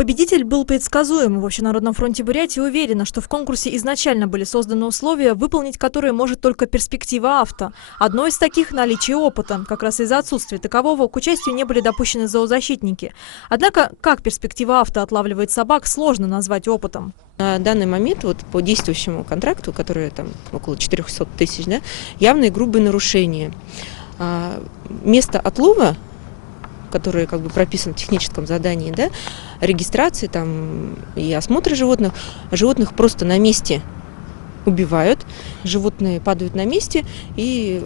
Победитель был предсказуем. В Общенародном фронте Бурятии уверена, что в конкурсе изначально были созданы условия, выполнить которые может только перспектива авто. Одно из таких – наличие опыта. Как раз из-за отсутствия такового к участию не были допущены зоозащитники. Однако, как перспектива авто отлавливает собак, сложно назвать опытом. На данный момент вот по действующему контракту, который там около 400 тысяч, да, явные грубые нарушения. А, Место отлова которые как бы прописаны в техническом задании, да, регистрации там и осмотра животных, животных просто на месте убивают, животные падают на месте и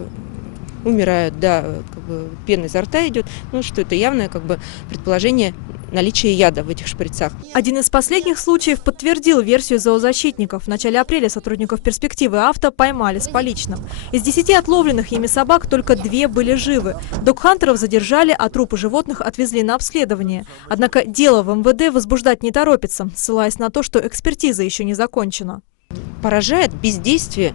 умирают, да, как бы пена изо рта идет, ну что это явное как бы предположение наличия яда в этих шприцах. Один из последних случаев подтвердил версию зоозащитников. В начале апреля сотрудников перспективы авто поймали с поличным. Из десяти отловленных ими собак только две были живы. Докхантеров задержали, а трупы животных отвезли на обследование. Однако дело в МВД возбуждать не торопится, ссылаясь на то, что экспертиза еще не закончена. Поражает бездействие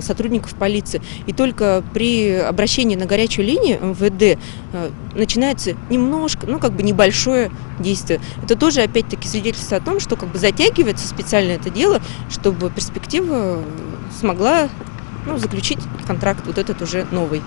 сотрудников полиции. И только при обращении на горячую линию МВД э, начинается немножко, ну как бы небольшое действие. Это тоже опять-таки свидетельство о том, что как бы затягивается специально это дело, чтобы перспектива смогла ну, заключить контракт вот этот уже новый.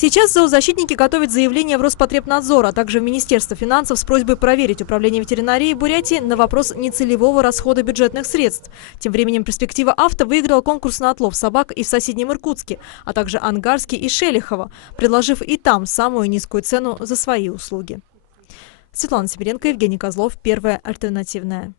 Сейчас зоозащитники готовят заявление в Роспотребнадзор, а также в Министерство финансов с просьбой проверить Управление ветеринарии Бурятии на вопрос нецелевого расхода бюджетных средств. Тем временем перспектива авто выиграла конкурс на отлов собак и в соседнем Иркутске, а также Ангарске и Шелихово, предложив и там самую низкую цену за свои услуги. Светлана Сибиренко, Евгений Козлов, Первая альтернативная.